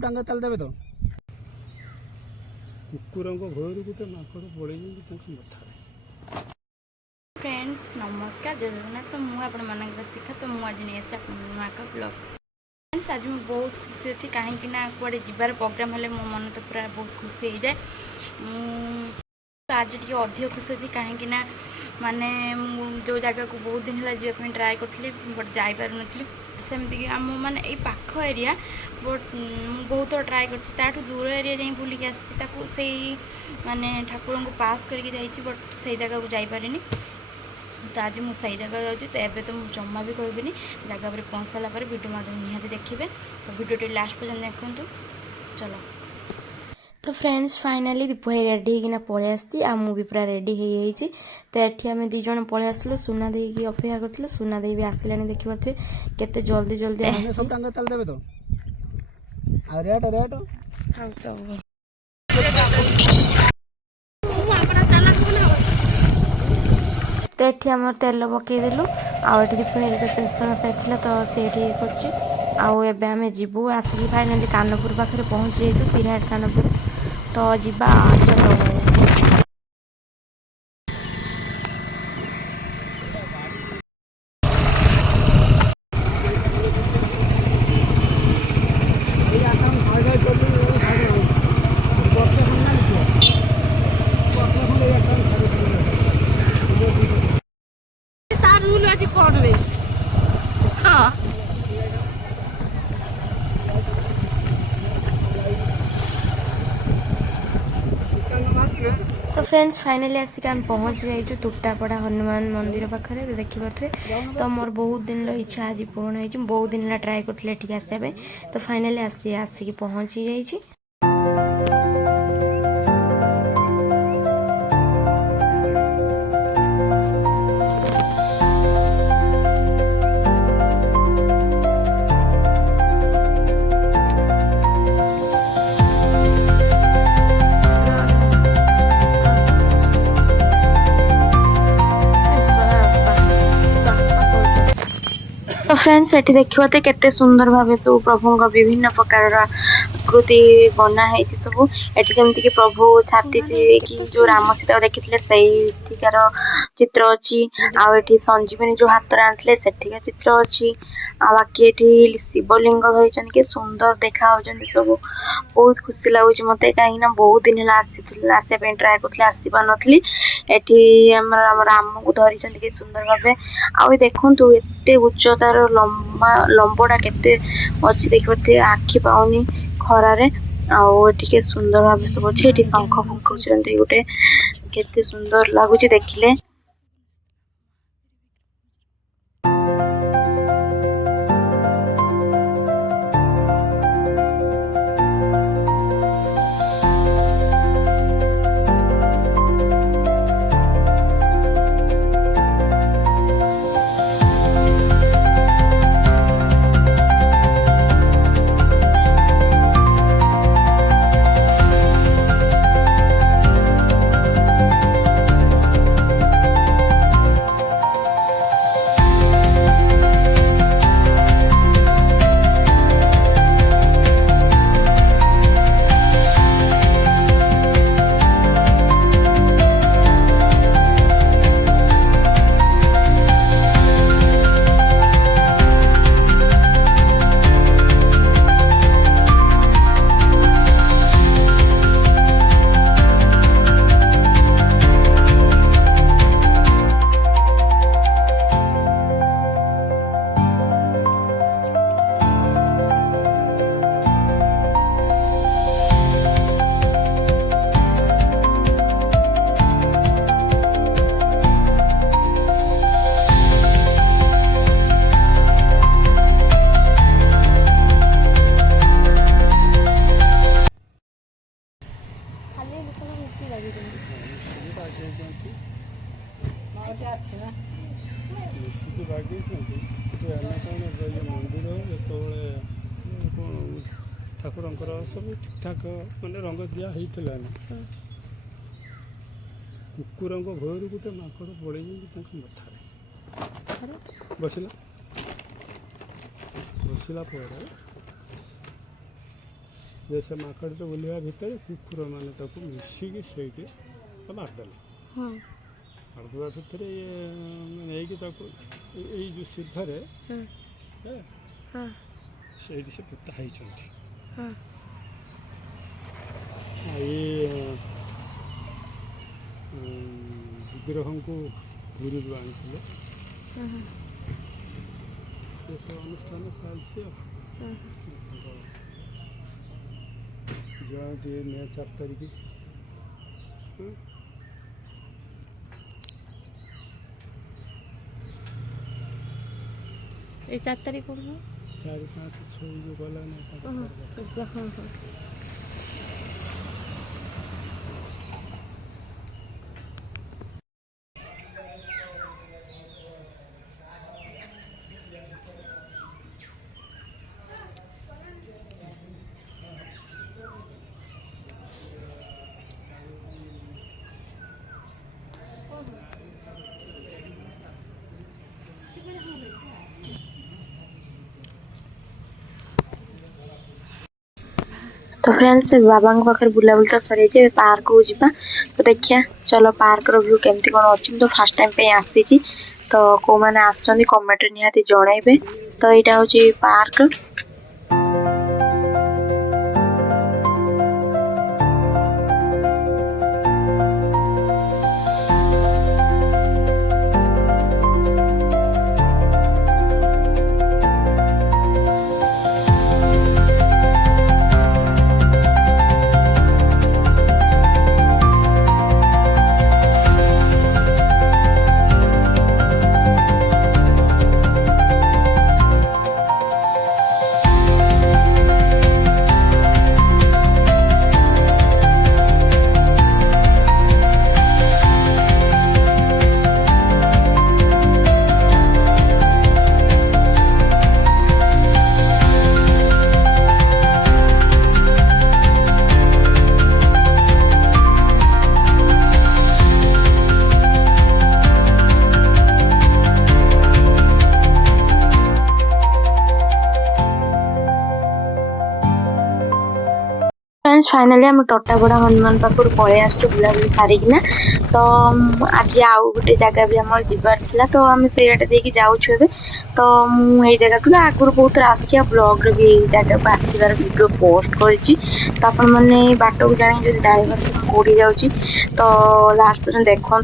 टांगा ताल देबे तो कुकुरंग भयरु गोटे माकड़ पड़ेनि तांको मथा फ्रेंड्स नमस्कार जय जगन्नाथ। तो मुझे आपण शिखा तो मुझे आज नहीं आसी आप ब्लॉग। फ्रेंड्स आज मुझे बहुत खुशी अच्छी कहीं कड़े जबार प्रोग्राम हेल्ले मो मन तो पूरा बहुत खुशी हो जाए। तो आज टे अधिक खुशी अच्छी कहीं माने जो जगह को बहुत दिन है जावाई ट्राए करी बट जापार नी सेमती आम माने ये पाख एरिया बट बहुत ट्राए कर दूर एरिया जाए बुलिक आसी माने ठाकुर को पास करके जाइए बट से जगह को जापारे तो आज मुझे सही जगह जाऊँगी। तो एवं तो मुझे जमा भी कहबी जगह पर पहुँच सारा वीडियो माध्यम निहाती देखिए। तो वीडियो लास्ट पर्यटन देखूँ। चलो तो फ्रेंड्स फाइनाली दीप भाई रेडी होना पलि आसी भी पूरा रेडी हो तो ये आम दीज पलि आसलु सुना दे की अपेक्षा कर सुना दे भी आसला देखी पारे केते जल्दी जल्दी सब टांगा ताल देबे तो आ रेट रेट तो ये आम तेल पकईदेलु आठ दीप प्रेसर फेंकला तो से आम जीवु आसिक फाइनाली कानपुर पाखे पहुँची जाइए पिराट कानपुर तो जीवा चलो। तो फ्रेंड्स फाइनाली आसिक आम पहुँच जाइए टुटापड़ा हनुमान मंदिर पाखे तो देखिए तो मोर बहुत दिन इच्छा आज पूर्ण हो बहुत दिन ट्राए कर आसपा तो फाइनाली आसिक पहुँची जाइए। तो फ्रेंड्स ये देखिए तो केते सुंदर भाव सब प्रभु विभिन्न प्रकार आकृति बनाई सब ये जमीक प्रभु छाती कि जो राम सीता देखी से चित्र अच्छी आठी संजीवनी जो हाथ आनी से चित्र अच्छी बाकी ये शिवलिंग धरी के सुंदर देखा सब बहुत खुशी लगुच मत कहीं बहुत दिन है आसपा ट्राए कर आसी पार नी राम को धरी के सुंदर भाव आ देखु एत उच्चतार लंबटा केते अच्छी देखिए आखि पाऊनी खरारे आके सुंदर भाव सब अच्छे शंख फुंकुच गोटे केते सुंदर लगुच देखिले। ठाकुर सब ठीक ठाक मैंने रंग दिया होता कुकुर भयरु गोटे माकड़ पड़ेनि मथा बसला ଯେ ସେ ମାଙ୍କଡ଼ଟେ ବୁଲିବା ଭିତରେ କୁକୁରମାନେ ତାକୁ ମିଶିକି ସେଇଠି ମାରିଦେଲେ। ମାରିଦେବା ଭିତରେ ଇଏ ନେଇକି ତାକୁ ଏଇ ଯେଉଁ ସିଧାରେ ସେଇଠି ସେ ପୋତା ହେଇଛନ୍ତି। ଇଏ ବିଗ୍ରହଙ୍କୁ ପୁରୀରୁ ଆଣିଥିଲେ। ଏସବୁ ଅନୁଷ୍ଠାନ ଚାଲିଛି ଆଉ। ଜୟନ୍ତୀ ମେ 4 ତାରିଖ। এই 4 তারিখ করব 4, 5, 6 जो गला ना तो फ्रेंड्स बाबा पाखे बुलाबुली तो सर पार्क को जी तो देखिया चलो पार्क रो व्यू केमती कौन अच्छी तो फास्ट टाइम पे आसी तो को मैंने आसछन्ती कमेंट रे निहाती जणाइबे। तो यहाँ हूँ पार्क। फ्रेंड्स फाइनाली आम तोटापड़ा हनुमान पाखर पलि आसु बुलाबुली सारिकिना। तो आज आउ गोटे जगह भी आम जीवार थिला तो आम से देखिए जाऊँ ए। तो मुझे जगह को आगुरी बहुत आसा ब्लॉग रे भी जगह को आसबार वीडियो पोस्ट करी। तो आपण मैंने बाट को जानी जो जानवर कौटी जाऊँगी तो लास्ट पर्यंत देखु।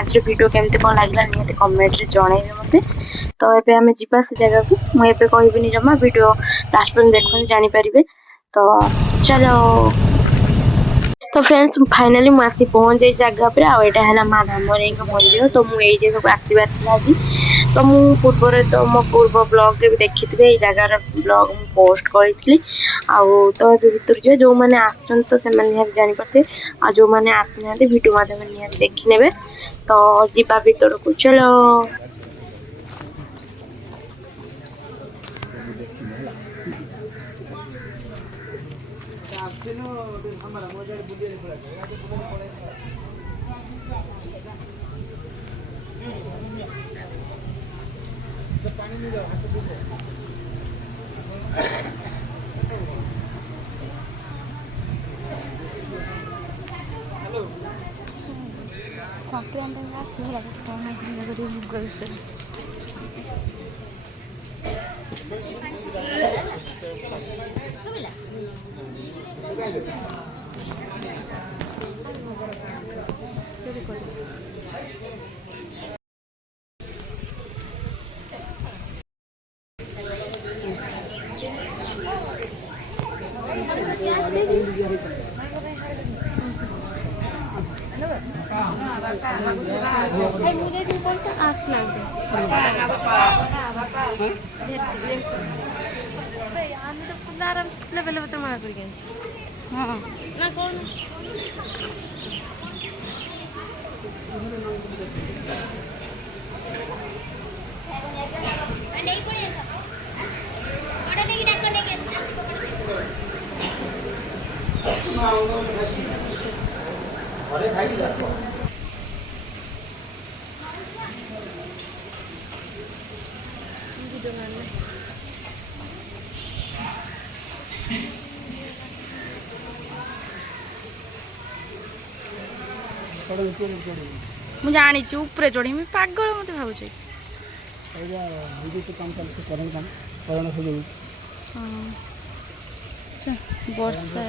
आज वीडियो केमती कौन लगला निहत कमेंट रे जणाइबे मते। तो एबे आम जीवा से जगह को मुझे कहबी जमा वीडियो लास्ट पर्यंत देखते जानी पारिबे। तो चलो तो फ्रेंड्स फाइनाली मुझे आसी पहुँच जाए जगह पर आना माँ धामरी मंदिर। तो मुझे जगह को आसबार था आज तो मुझे पूर्व तो मो पूर्व ब्लॉग रे भी देखी ये जगार ब्लॉग मुझे पोस्ट करी। तो ये भर जो जो मैंने आसुन तो से जानीपारे आ जो मैंने आसना वीडियो माध्यम निहत देखी ने। तो जीवा भर को चलो। ସଂକ୍ରାନ୍ତି ଆସିଲା କ'ଣ କରିବି ମୁଗ ବିଷୟରେ ମୁଁ ଜାଣିଛି ଉପରେ ଚଢ଼ିବି ପାଗଳ ମୋତେ ଭାବୁଛି ବର୍ଷା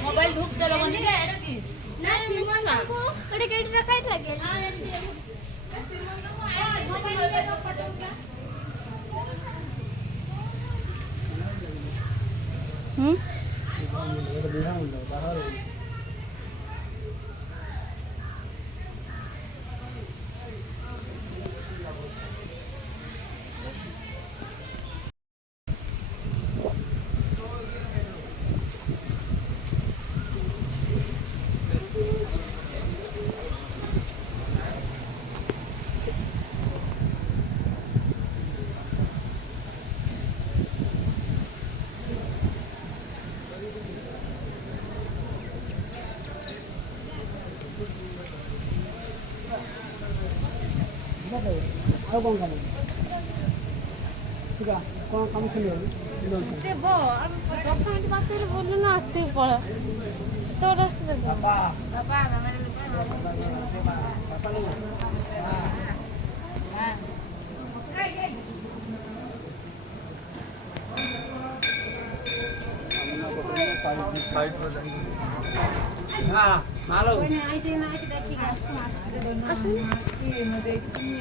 मोबाइल ढूक दे लोगों ने ना सिमन को ओडे केट रखाई लागे मोबाइल ले लो फोटो क्या ଆଉ କ'ଣ କାମ ସେଟା କ'ଣ କାମ ଥିଲା ଦେବ ଆମେ 10 ମିନିଟ୍ ପାଖରେ ଭଲ ନା ଆସିବୁ ପଳା ତୋର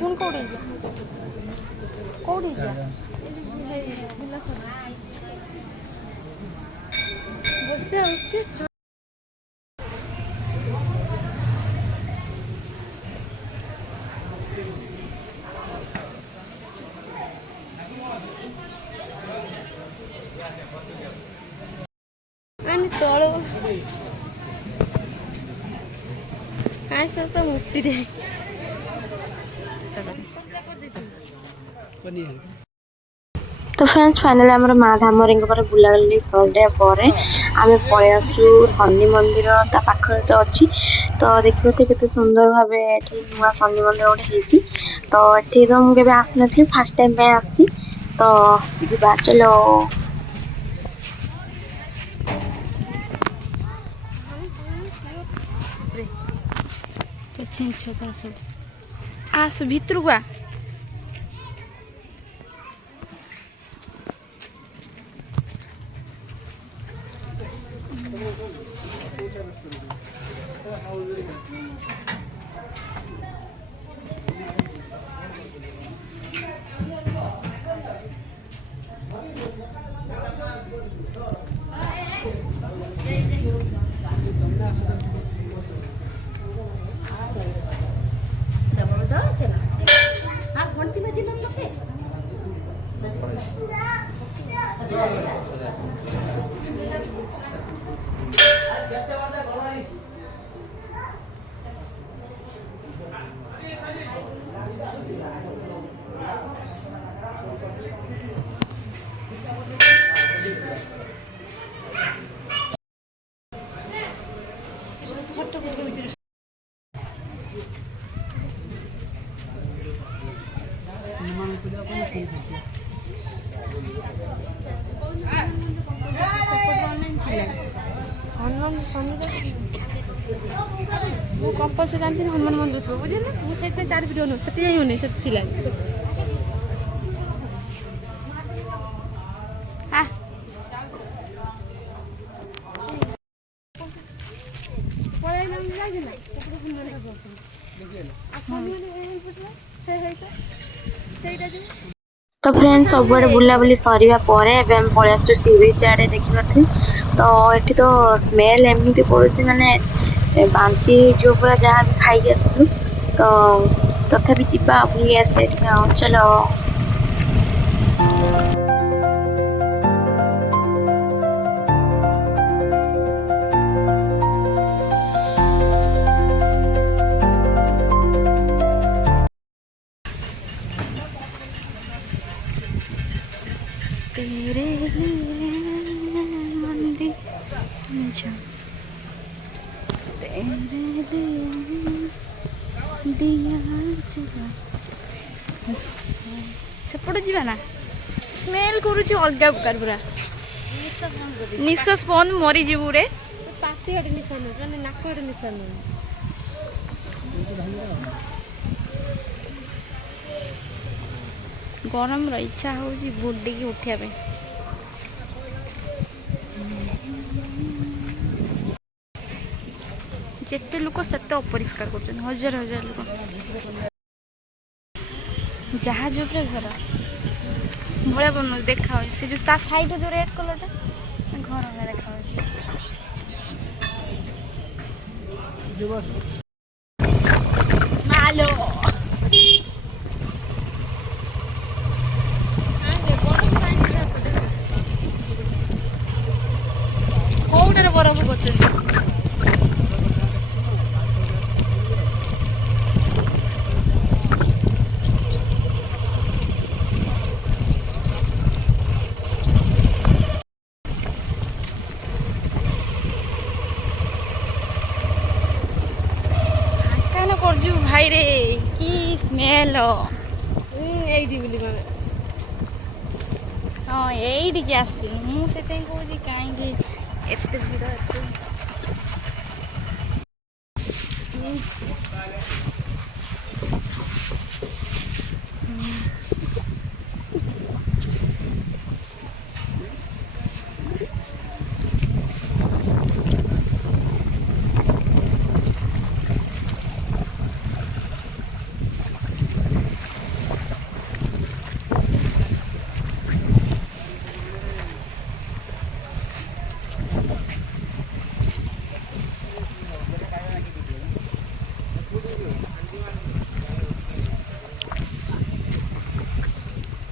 কোন কোড়ে কোড়ে যা বসে উঠে আমি তଳ ಸ್ವಲ್ಪ ಮುಟ್ಟಿದೆ तो फ्रेंड्स फाइनाली आम माँ धामरी बुलाबुली सरिया पर आम पलि आसु शनि मंदिर ता पाखे तो अच्छी तो देखिए तो केते सुंदर भाव नुआ शनि मंदिर गोटे तो ये तो मुझे आसी नी फास्ट टाइम पे आसी तो जा चलो आस भितर को ମୁଁ କମ୍ପଲସରି ଜାଣିଥିଲି ହନୁମାନ ମନ୍ଦିର ଥିବ ବୁଝିଲେ ମୁଁ ସେଇଥିପାଇଁ ଚାରି ଭିଡ଼ିଓ ନୁହଁ ସେଠି ଯାଇନି ସେଠି ଥିଲା तो फ्रेंड्स सब बुलाबुली सरिया पर एवं पलि आसु सी बीच आड़े देखी पार्थी तो ये तो स्मेल एमती पड़ुची माने बांती जो पूरा जहाँ भी खाई आसलु तो तथापि जीवा बुली आसे चलो तेरे लिए मंदिर ସେପଟେ ଯିବା ନା ସ୍ମେଲ୍ କରୁଛି ଅଲଗା ପ୍ରକାର ପୁରା ନିଶ୍ୱାସ ବନ୍ଦ ମରିଯିବୁ ରେ ପାଟି ଗୋଟେ ନିଶା ନୁହେଁ ମାନେ ନାକ ଗୋଟେ ନିଶା ନୁହେଁ ଗରମର ଇଚ୍ଛା ହେଉଛି ବୁଡ଼ିକି ଉଠିବା ପାଇଁ ଯେତେ ଲୋକ ସେତେ ଅପରିଷ୍କାର କରୁଛନ୍ତି ହଜାର ହଜାର ଲୋକ ଜାହାଜ ଉପରେ ଘର ଭଳିଆ ବନଉଛି ଦେଖାଯାଉଛି ସେ ଯେଉଁ ତା ସାଇଡ଼୍ରେ ଯେଉଁ ରେଡ୍ କଲର୍ଟା ଘର ଭଳିଆ ଦେଖାଯାଉଛି ମାଲୋ କୋଉଟାରେ ବରଫ କରୁଛନ୍ତି କାନ କରୁଛୁ ଭାଇରେ କି ସ୍ମେଲ୍ ଏଇଠି ବୋଲି ମାନେ ହଁ ଏଇଠିକି ଆସିଥିଲି ମୁଁ ସେଥିପାଇଁ କହୁଛି କାହିଁକି ଏତେ ଭିଡ଼ ଏତେ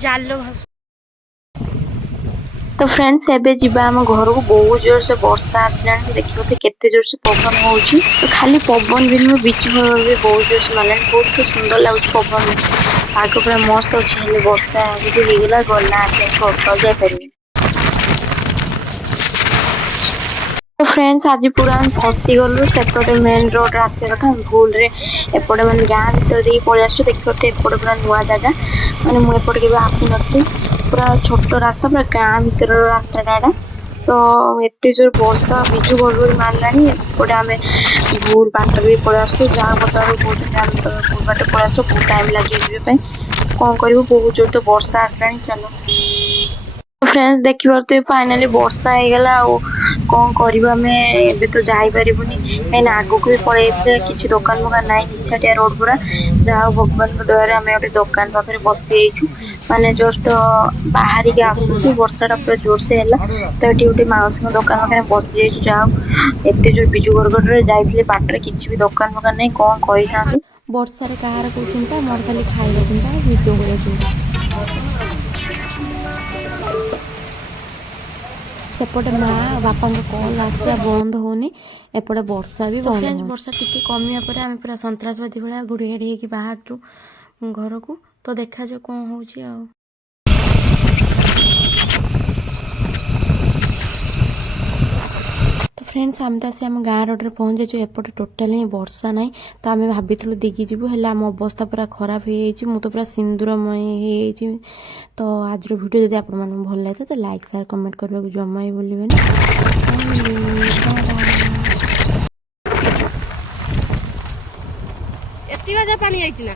ଜାଲ ଭାସୁ ତ ଫ୍ରେଣ୍ଡସ୍ ଏବେ ଯିବା ଆମ ଘରକୁ ବହୁତ ଜୋରସେ ବର୍ଷା ଆସିଲାଣି ଦେଖିବ କେତେ ଜୋରସେ ପବନ ହଉଛି ତ ଖାଲି ପବନ ବି ନୁହେଁ ବିଜୁଳି ବି ବହୁତ ଜୋରସେ ମାରିଲାଣି ବହୁତ ସୁନ୍ଦର ଲାଗୁଛି ପବନ ପାଗ ପୁରା ମସ୍ତ ଅଛି ହେଲେ ବର୍ଷା ଯଦି ହେଇଗଲା ଗଲା ଆଜି ଆମେ ଘରକୁ ଆଉ ଯାଇପାରିବିନି ତ ଫ୍ରେଣ୍ଡସ୍ ଆଜି ପୁରା ଆମେ ଫସିଗଲୁ ସେପଟେ ମେନ୍ ରୋଡରେ ଆସିବା କଥା ଆମେ ଭୁଲରେ ଏପଟେ ମାନେ ଗାଁ ଭିତରେ ଦେଇକି ପଳେଇ ଆସିଛୁ ଦେଖିବ ଏପଟେ ପୁରା ନୂଆ ଜାଗା ମାନେ ମୁଁ ଏପଟେ କେବେ ଆସିନଥିଲି ପୁରା ଛୋଟ ରାସ୍ତା ପୁରା ଗାଁ ଭିତରର ରାସ୍ତାଟା ଏଟା ତ ଏତେ ଜୋର ବର୍ଷା ବିଜୁ ଘଡଘଡି ମାରିଲାଣି ଏପଟେ ଆମେ ଭୁଲ ବାଟରେ ବି ପଳେଇ ଆସୁଛୁ ଯାହା ପଚାରୁ କହୁଛନ୍ତି ଆମେ ତମେ ଭୁଲ ବାଟରେ ପଳେଇ ଆସୁଛ ବହୁତ ଟାଇମ ଲାଗିବ ଯିବା ପାଇଁ କଣ କରିବୁ ବହୁତ ଜୋର ତ ବର୍ଷା ଆସିଲାଣି ଚାଲ फ्रेंड्स देखिए फाइनाली वर्षा ହେଇଗଲା ଆଉ କଣ କରିବୁ ଆମେ ଏବେ ତ ଯାଇପାରିବୁନି କାହିଁକିନା ଆଗକୁ ବି ପଳେଇଥିଲେ କିଛି ଦୋକାନ ଫୋକାନ ନାହିଁ ନିଛାଟିଆ ରୋଡ ପୁରା ଯାହା ହଉ ଭଗବାନଙ୍କ ଦୟାରେ ଆମେ ଗୋଟେ ଦୋକାନ ପାଖରେ ବସି ଯାଇଛୁ ମାନେ ଜଷ୍ଟ ବାହାରିକି ଆସୁଛୁ ବର୍ଷାଟା ପୁରା ଜୋରସେ ହେଲା ତ ଏଠି ଗୋଟେ ମାଉସୀଙ୍କ ଦୋକାନ ପାଖରେ ବସି ଯାଇଛୁ ଯାହା ହଉ ଏତେ ଜୋର ବିଜୁ ଘଡଘଡିରେ ଯାଇଥିଲେ ବାଟରେ କିଛି ବି ଦୋକାନ ଫୋକାନ ନାହିଁ କଣ କରିଥାନ୍ତୁ ବର୍ଷାରେ କାହାର କୋଉ ଚିନ୍ତା ମୋର ଖାଲି ଖାଇବା ଚିନ୍ତା ଭିଡ଼ିଓ କରିବା ଚିନ୍ତା ସେପଟେ ମା ବାପାଙ୍କ କଲ୍ ଆସିବା ବନ୍ଦ ହଉନି ଏପଟେ ବର୍ଷା ବି ବନ୍ଦ ହଉନି ବର୍ଷା ଟିକେ କମିବା ପରେ ଆମେ ପୁରା ସନ୍ତ୍ରାସବାଦୀ ଭଳିଆ ଘୁଡ଼ି ଘାଡ଼ି ହେଇକି ବାହାରିଛୁ ଘରକୁ ତ ଦେଖାଯାଉ କଣ ହେଉଛି ଆଉ ତ ଫ୍ରେଣ୍ଡସ୍ ଆମେ ତ ଆସି ଆମ ଗାଁ ରୋଡ଼ରେ ପହଞ୍ଚିଛୁ ଏପଟେ ଟୋଟାଲି ହିଁ ବର୍ଷା ନାହିଁ ତ ଆମେ ଭାବିଥିଲୁ ଦିଗି ଯିବୁ ହେଲେ ଆମ ଅବସ୍ଥା ପୁରା ଖରାପ ହେଇଯାଇଛି ମୁଁ ତ ପୁରା ସିନ୍ଦୁରମୟ ହେଇଯାଇଛି ତ ଆଜିର ଭିଡ଼ିଓ ଯଦି ଆପଣମାନଙ୍କୁ ଭଲ ଲାଗିଥାଏ ତ ଲାଇକ୍ ସେୟାର କମେଣ୍ଟ କରିବାକୁ ଜମା ବି ଭୁଲିବେନି ଏତିକି ଯା ପାଣି ଯାଇଛି ନା